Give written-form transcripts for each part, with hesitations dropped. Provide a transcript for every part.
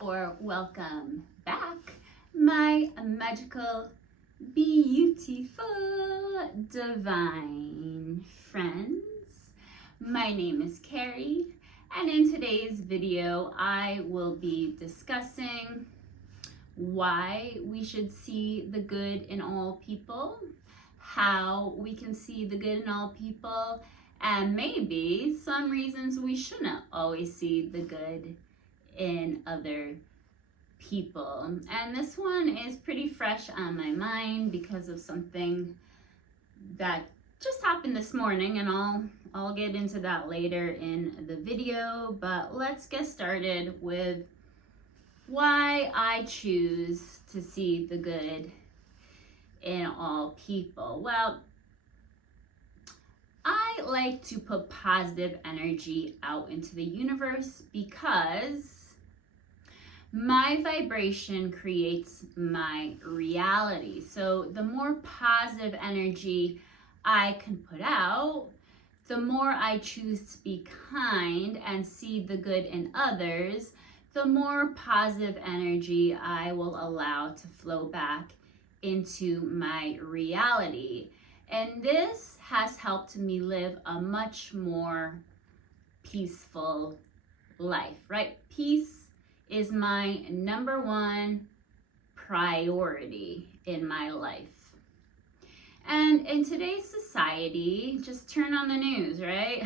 or welcome back, my magical, beautiful, divine friends. My name is Carrie, and in today's video, I will be discussing why we should see the good in all people, how we can see the good in all people, and maybe some reasons we shouldn't always see the good in other people. And this one is pretty fresh on my mind because of something that just happened this morning, and I'll get into that later in the video. But let's get started with why I choose to see the good in all people. Well, I like to put positive energy out into the universe because my vibration creates my reality. So the more positive energy I can put out, the more I choose to be kind and see the good in others, the more positive energy I will allow to flow back into my reality. And this has helped me live a much more peaceful life, right? Peace is my number one priority in my life. And in today's society, just turn on the news, right?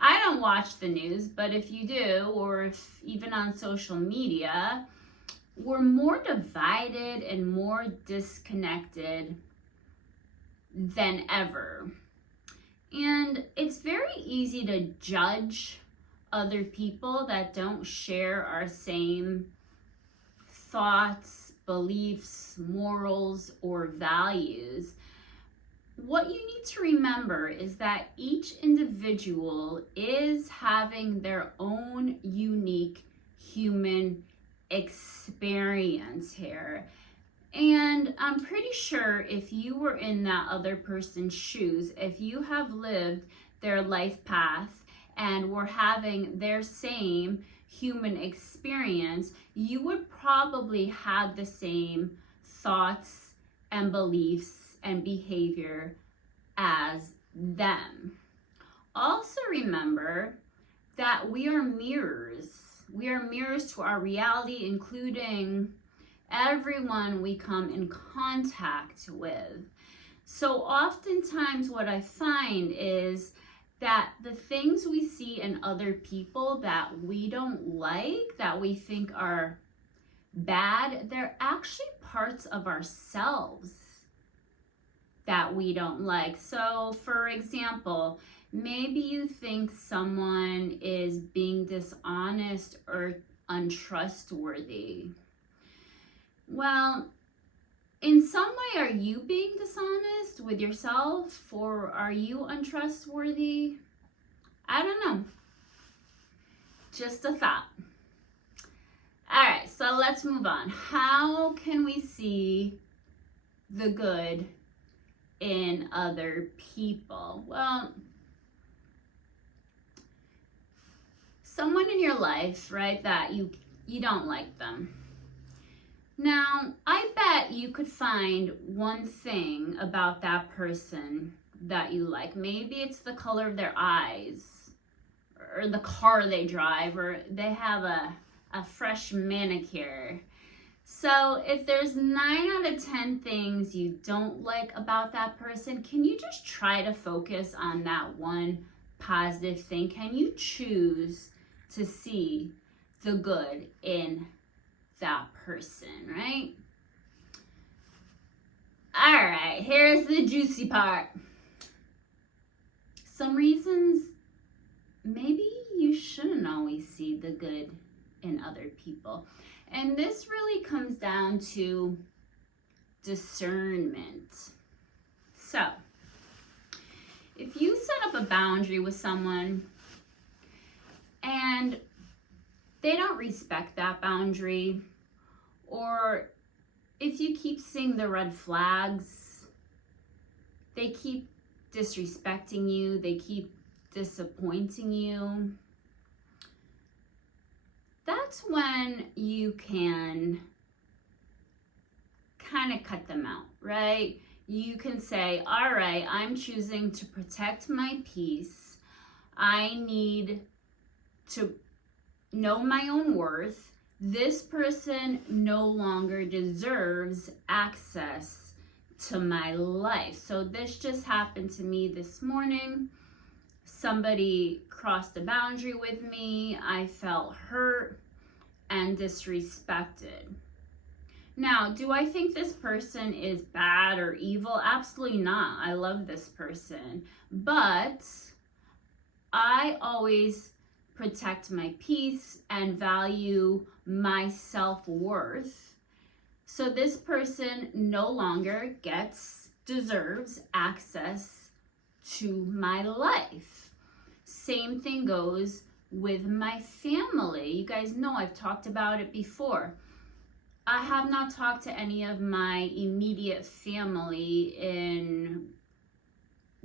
I don't watch the news, but if you do, or if even on social media, we're more divided and more disconnected than ever. And it's very easy to judge other people that don't share our same thoughts, beliefs, morals, or values. What you need to remember is that each individual is having their own unique human experience here. And I'm pretty sure if you were in that other person's shoes, if you have lived their life path and were having their same human experience, you would probably have the same thoughts and beliefs and behavior as them. Also remember that we are mirrors. We are mirrors to our reality, including everyone we come in contact with. So oftentimes what I find is that the things we see in other people that we don't like, that we think are bad, they're actually parts of ourselves that we don't like. So for example, maybe you think someone is being dishonest or untrustworthy. Well, in some way, are you being dishonest with yourself, or are you untrustworthy? I don't know. Just a thought. All right, so let's move on. How can we see the good in other people? Well, someone in your life, right, that you don't like them. Now, I bet you could find one thing about that person that you like. Maybe it's the color of their eyes, or the car they drive, or they have a fresh manicure. So if there's 9 out of 10 things you don't like about that person, can you just try to focus on that one positive thing? Can you choose to see the good in that person, right? All right, here's the juicy part. Some reasons maybe you shouldn't always see the good in other people. And this really comes down to discernment. So, if you set up a boundary with someone and they don't respect that boundary, or if you keep seeing the red flags, they keep disrespecting you, they keep disappointing you, that's that's when you can kind of cut them out, right? You can say, all right, I'm choosing to protect my peace. I need to know my own worth. This person no longer deserves access to my life. So this just happened to me this morning. Somebody crossed a boundary with me. I felt hurt and disrespected. Now, do I think this person is bad or evil? Absolutely not. I love this person. But I always protect my peace and value my self-worth. So this person no longer deserves access to my life. Same thing goes with my family. You guys know I've talked about it before. I have not talked to any of my immediate family in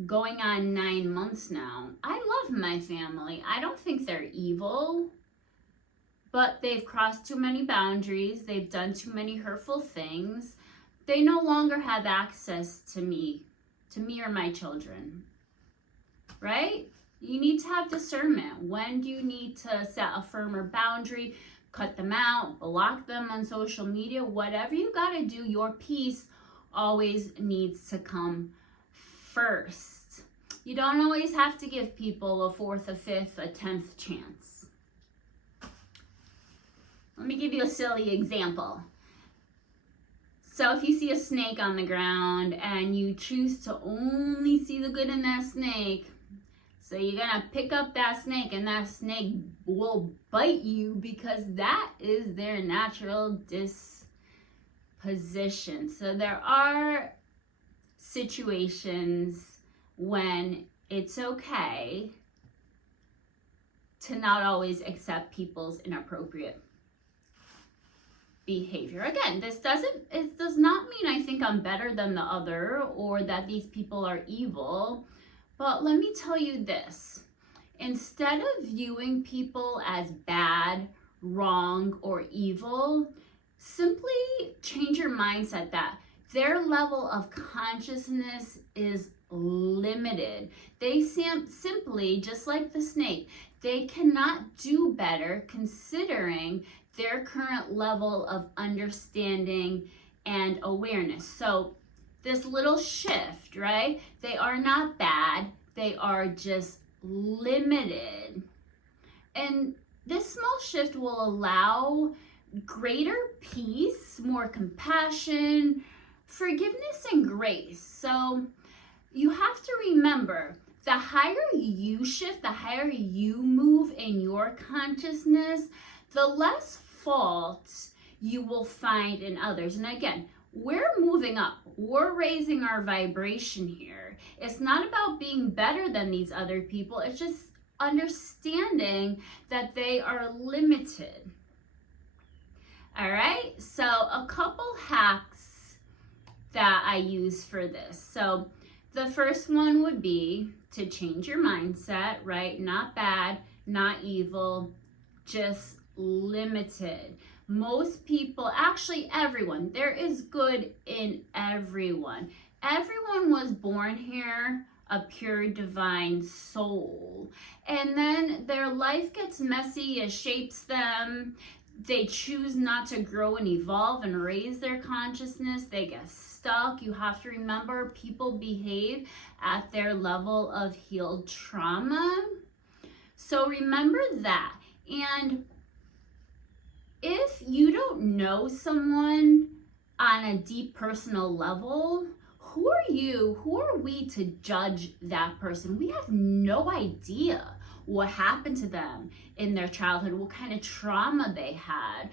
going on 9 months now. I love my family. I don't think they're evil, but they've crossed too many boundaries. They've done too many hurtful things. They no longer have access to me or my children, right? You need to have discernment. When do you need to set a firmer boundary? Cut them out, block them on social media, whatever you got to do, your peace always needs to come first. You don't always have to give people a 4th, a 5th, a 10th chance. Let me give you a silly example. So if you see a snake on the ground and you choose to only see the good in that snake, so you're gonna pick up that snake and that snake will bite you because that is their natural disposition. So there are situations when it's okay to not always accept people's inappropriate behavior. Again, it does not mean I think I'm better than the other or that these people are evil. But let me tell you this, instead of viewing people as bad, wrong, or evil, simply change your mindset that their level of consciousness is limited. They simply, just like the snake, they cannot do better considering their current level of understanding and awareness. So this little shift, right? They are not bad. They are just limited. And this small shift will allow greater peace, more compassion, forgiveness, and grace. So you have to remember, the higher you shift, the higher you move in your consciousness, the less fault you will find in others. And again, we're moving up. We're raising our vibration here. It's not about being better than these other people. It's just understanding that they are limited. All right, so a couple hacks that I use for this. So the first one would be to change your mindset, right? Not bad, not evil, just limited. Most people, actually everyone, there is good in everyone. Everyone was born here a pure divine soul. And then their life gets messy, it shapes them. They choose not to grow and evolve and raise their consciousness. They get stuck. You have to remember, people behave at their level of healed trauma. So remember that. And if you don't know someone on a deep personal level, who are you? Who are we to judge that person? We have no idea what happened to them in their childhood, what kind of trauma they had,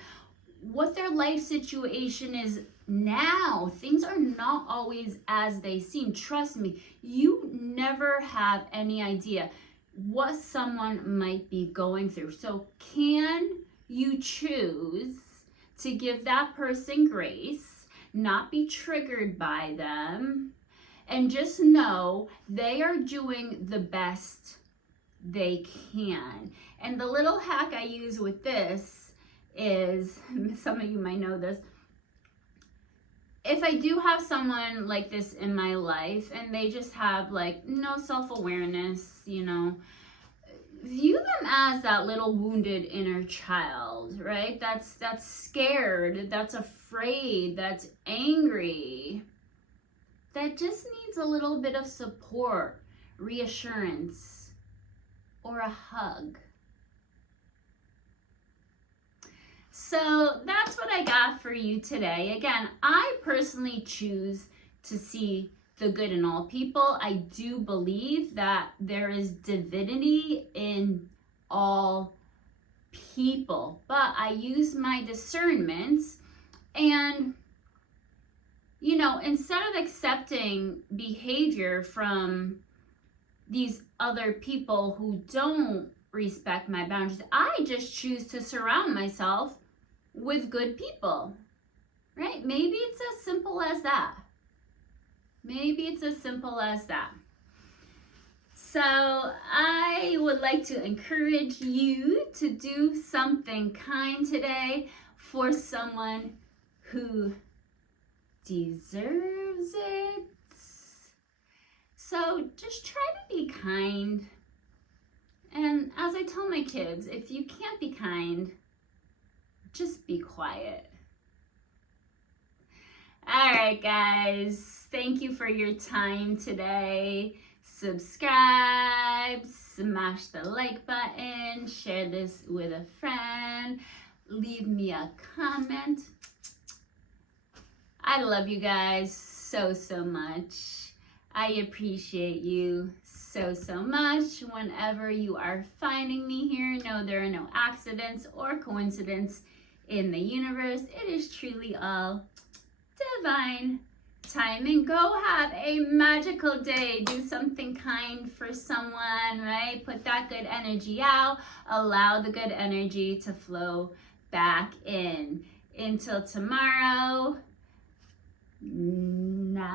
what their life situation is now. Things are not always as they seem. Trust me, you never have any idea what someone might be going through. So can you choose to give that person grace, not be triggered by them, and just know they are doing the best they can? And the little hack I use with this is, some of you might know this, if I do have someone like this in my life and they just have like no self-awareness, you know, view them as that little wounded inner child, right? That's scared, that's afraid, that's angry, that just needs a little bit of support, reassurance, or a hug. So that's what I got for you today. Again, I personally choose to see the good in all people. I do believe that there is divinity in all people, but I use my discernment, and, you know, instead of accepting behavior from these other people who don't respect my boundaries, I just choose to surround myself with good people, right? Maybe it's as simple as that. Maybe it's as simple as that. So I would like to encourage you to do something kind today for someone who deserves it. So just try to be kind. And as I tell my kids, if you can't be kind, just be quiet. All right, guys. Thank you for your time today. Subscribe, smash the like button, share this with a friend, leave me a comment. I love you guys so much. I appreciate you so much. Whenever you are finding me here, know there are no accidents or coincidence in the universe. It is truly all divine timing. Go have a magical day. Do something kind for someone, right? Put that good energy out. Allow the good energy to flow back in. Until tomorrow, namaste.